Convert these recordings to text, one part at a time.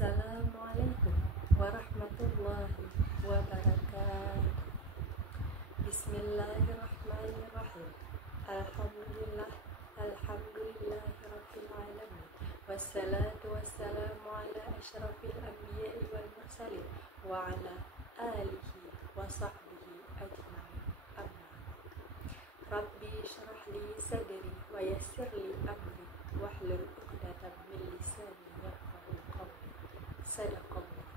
Assalamualaikum warahmatullahi wabarakatuh. Bismillahirrahmanirrahim. Alhamdulillahirabbil alamin. Wassalatu wassalamu ala asyrafil anbiya'i wal mursalin wa ala alihi wa sahbihi ajma'in. Amma. Rabbi shrah li sadri wa yassir li amri wahlul 'uqdatam min lisani yafqahu qawli. Sadaqallah.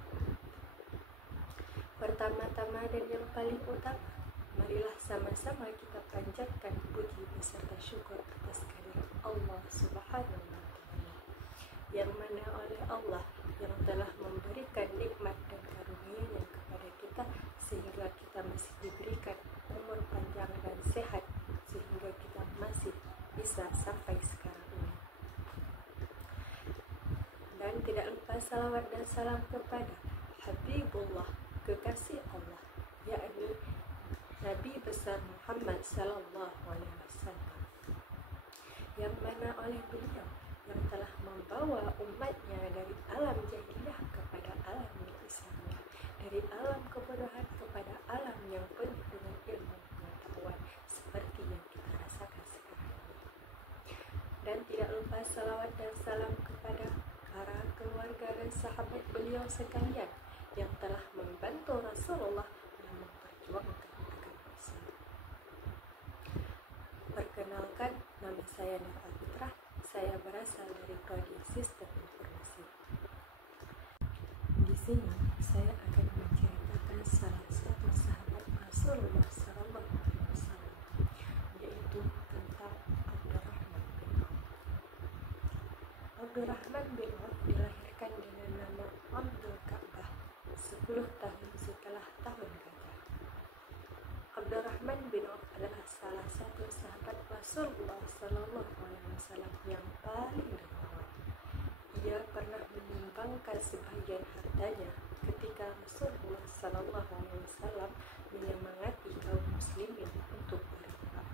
Pertama-tama dan yang paling utama, marilah sama-sama kita panjatkan puji beserta syukur atas kehadirat Allah Subhanahu wa Ta'ala, yang mana oleh Allah yang telah memberikan nikmat dan karunia-Nya kepada kita sehingga kita masih diberikan umur panjang dan sehat, sehingga kita masih bisa sampai sekarang ini. Dan tidak lupa salawat dan salam kepada Habibullah, kekasih Allah, yakni Nabi besar Muhammad sallallahu alaihi wasallam, yang mana oleh beliau yang telah membawa umatnya dari alam jahiliyah kepada alam yang Islamiyah, dari alam kebodohan kepada alam yang penuh dengan ilmu pengetahuan seperti yang kita rasakan sekarang ini. Dan tidak lupa salawat dan salam kepada para keluarga dan sahabat beliau sekalian yang telah membantu Rasulullah dalam memperjuangkan agama Islam. Perkenalkan, nama saya Nur Al-Fitrah. Saya berasal dari Prodi Sistem Informasi. Di sini saya akan menceritakan salah satu sahabat Rasulullah Sallallahu Alaihi Wasallam, yaitu tentang Abdurrahman bin Auf. Abdurrahman bin Auf dilahirkan dengan nama Abdul Ka'bah 10 tahun setelah tahun gajah. Abdurrahman bin Auf adalah salah satu sahabat Rasulullah Sallallahu Alaihi Wasallam yang paling dermawan. Ia pernah menyumbangkan sebagian hartanya ketika Rasulullah Sallallahu Alaihi Wasallam menyemangati kaum muslimin untuk berinfak.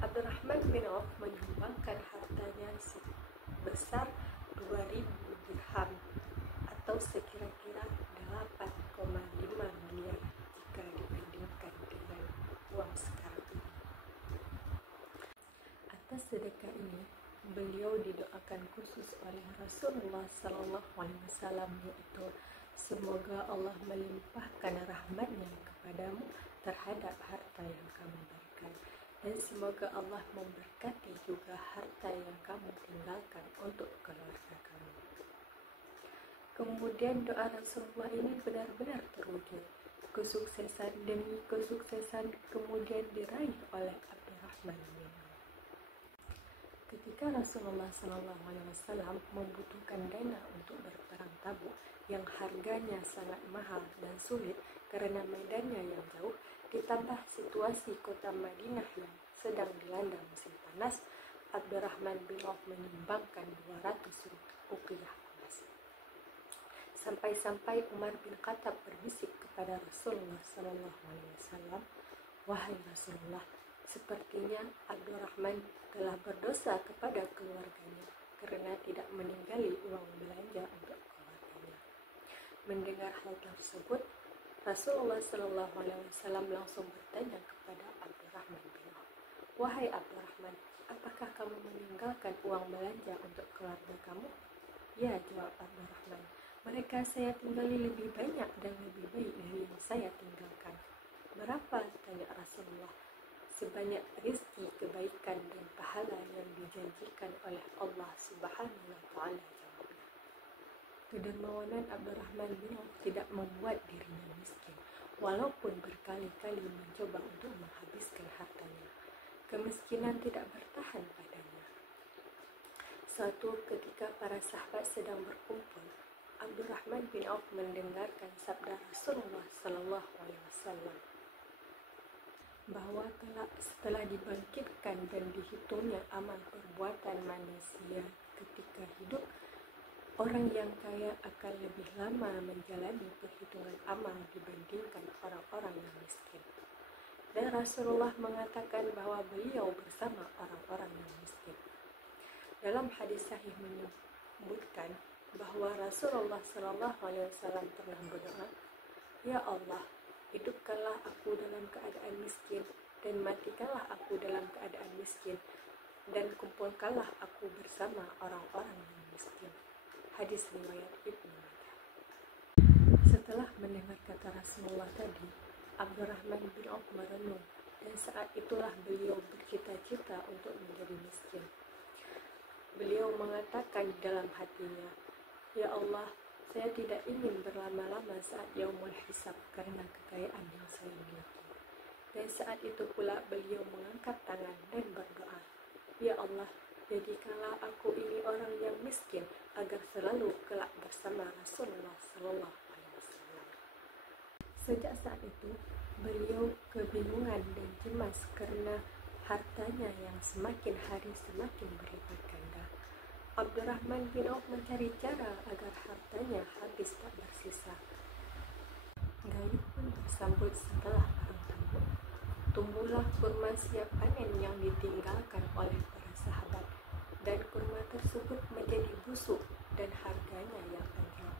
Abdurrahman bin Auf menyumbangkan hartanya sebesar 2.000 dirham atau sekira-kira 8,5 miliar jika dibandingkan dengan uang sekarang ini. Atas sedekah ini, beliau didoakan khusus oleh Rasulullah Sallallahu Alaihi Wasallam, yaitu semoga Allah melimpahkan rahmat-Nya kepadamu terhadap harta yang kamu berikan, dan semoga Allah memberkati juga harta yang kamu tinggalkan untuk keluarga kamu. Kemudian doa Rasulullah ini benar-benar terwujud. Kesuksesan demi kesuksesan kemudian diraih oleh Abdurrahman bin Auf. Ketika Rasulullah SAW membutuhkan dana untuk berperang Tabuk yang harganya sangat mahal dan sulit karena medannya yang jauh, ditambah situasi kota Madinah yang sedang dilanda musim panas, Abdurrahman bin Auf menyumbangkan 200 uqiyah emas. Sampai-sampai Umar bin Khattab berbisik kepada Rasulullah SAW, "Wahai Rasulullah, sepertinya Abdurrahman telah berdosa kepada keluarganya karena tidak meninggali uang belanja untuk keluarganya." Mendengar hal tersebut, Rasulullah SAW langsung bertanya kepada Abdurrahman bin Auf, "Wahai Abdurrahman, apakah kamu meninggalkan uang belanja untuk keluarga kamu?" "Ya," jawab Abdurrahman, "mereka saya tinggali lebih banyak dan lebih baik dari yang saya tinggalkan." "Berapa?" tanya Rasulullah. "Sebanyak rezeki, kebaikan dan pahala yang dijanjikan oleh Allah Subhanahu wa Ta'ala," jawabnya. Kedermawanan Abdurrahman bin Auf tidak membuat dirinya miskin, walaupun berkali-kali mencoba untuk menghabiskan hartanya. Kemiskinan tidak bertahan padanya. Suatu ketika para sahabat sedang berkumpul, Abdurrahman bin Auf mendengarkan sabda Rasulullah Sallallahu Alaihi Wasallam bahwa setelah dibangkitkan dan dihitungnya amal perbuatan manusia ketika hidup, orang yang kaya akan lebih lama menjalani perhitungan amal dibandingkan orang-orang yang miskin. Dan Rasulullah mengatakan bahwa beliau bersama orang-orang yang miskin. Dalam hadis sahih menyebutkan bahwa bahwa Rasulullah SAW pernah berdoa, "Ya Allah, hidupkanlah aku dalam keadaan miskin dan matikanlah aku dalam keadaan miskin, dan kumpulkanlah aku bersama orang-orang yang miskin." Hadis riwayat Ibnu Majah. Setelah mendengar kata Rasulullah tadi, Abdurrahman bin Auf merenung, dan saat itulah beliau bercita-cita untuk menjadi miskin. Beliau mengatakan dalam hatinya, "Ya Allah, saya tidak ingin berlama-lama saat yaumul hisab karena kekayaan yang saya miliki." Dan saat itu pula beliau mengangkat tangan dan berdoa, "Ya Allah, jadikanlah aku ini orang yang miskin agar selalu kelak bersama Rasulullah SAW." Sejak saat itu, beliau kebingungan dan cemas karena hartanya yang semakin hari semakin berlipat ganda. Abdurrahman bin Auf mencari cara agar hartanya habis tak bersisa. Gaib pun tersambut setelah perang Tabuk. Tumbuhlah kurma siap panen yang ditinggalkan oleh para sahabat, dan kurma tersebut menjadi busuk dan harganya yang anjlok.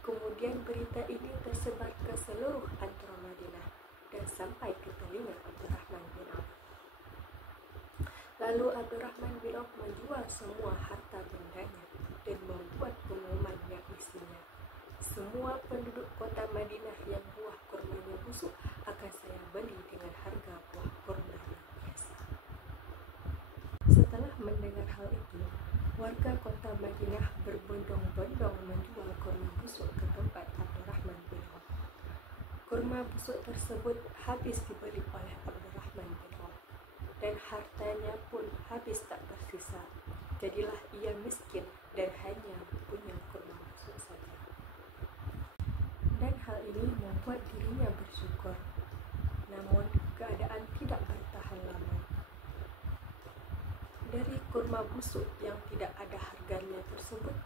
Kemudian berita ini tersebar ke seluruh antara Madinah dan sampai ke telinga Abdurrahman bin Auf. Lalu Abdurrahman bin Auf menjual semua harta bendanya dan membuat pengumuman yang isinya, "Semua penduduk kota Madinah yang buah kurmanya busuk akan saya beli dengan harga buah kurma yang biasa." Setelah mendengar hal itu, warga kota Madinah berbondong-bondong menjual kurma busuk ke tempat Abdurrahman bin Auf. Kurma busuk tersebut habis dibeli oleh Abdurrahman bin Auf, dan hartanya pun habis tak bersisa. Jadilah ia miskin dan hanya punya kurma busuk saja. Dan hal ini membuat dirinya bersyukur. Namun keadaan tidak bertahan lama. Dari kurma busuk yang tidak ada harganya tersebut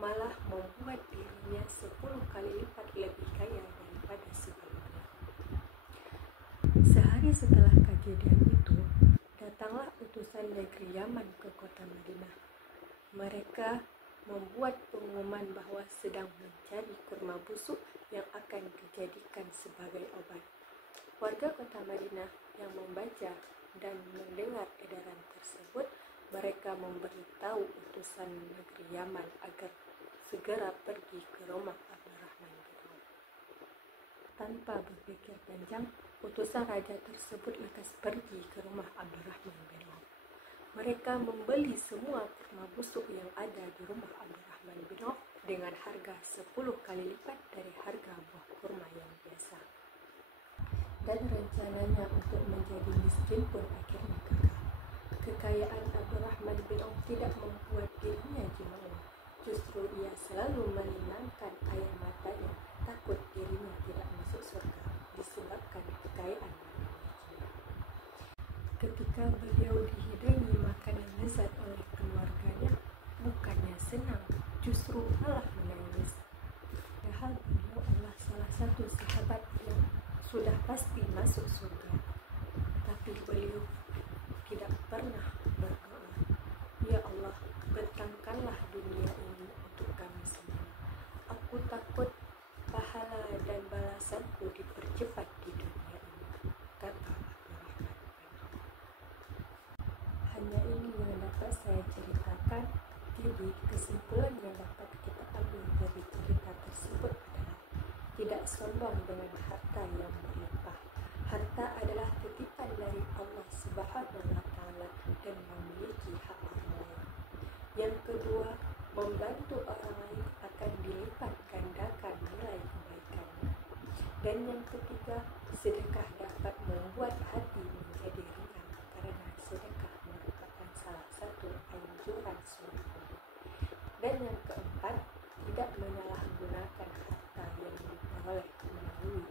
malah membuat dirinya 10 kali lipat lebih kaya daripada sebelumnya. Sehari setelah kejadian itu, datanglah utusan negeri Yaman ke kota Madinah. Mereka membuat pengumuman bahwa sedang mencari kurma busuk yang akan dijadikan sebagai obat. Warga kota Madinah yang membaca dan mendengar edaran tersebut, mereka memberitahu utusan negeri Yaman agar segera pergi ke rumah Abdurrahman bin Auf. Tanpa berpikir panjang, utusan raja tersebut lekas pergi ke rumah Abdurrahman bin Auf. Mereka membeli semua kurma busuk yang ada di rumah Abdurrahman bin Auf dengan harga 10 kali lipat dari harga buah kurma yang biasa. Dan rencananya untuk menjadi miskin pun akhirnya gagal. Kekayaan Abdurrahman bin Auf tidak membuat dirinya jumawa. Justru ia selalu melinangkan air matanya, takut dirinya tidak masuk surga disebabkan kekayaan yang dimilikinya. Ketika beliau dihidangi makanan lezat oleh keluarganya, bukannya senang, justru malah menangis. Padahal beliau adalah salah satu sahabat yang sudah pasti masuk surga. Tapi beliau tidak pernah berdoa, "Ya Allah, bentangkanlah dunia ini untuk kami semua. Aku takut pahala dan balasanku dipercepat di dunia ini," kata Abdurrahman bin Auf. Hanya ini yang dapat saya ceritakan. Jadi kesimpulan yang dapat kita ambil dari cerita tersebut adalah tidak sombong dengan harta yang berlimpah. Harta adalah titipan dari Allah Subhanahu wa Ta'ala dan memiliki hak orang lain. Yang kedua, membantu orang lain akan dilipat gandakan nilai kebaikannya. Dan yang ketiga, sedekah dapat membuat hati menjadi ringan karena sedekah merupakan salah satu anjuran surga. Dan yang keempat, tidak menyalahgunakan harta yang diperoleh melalui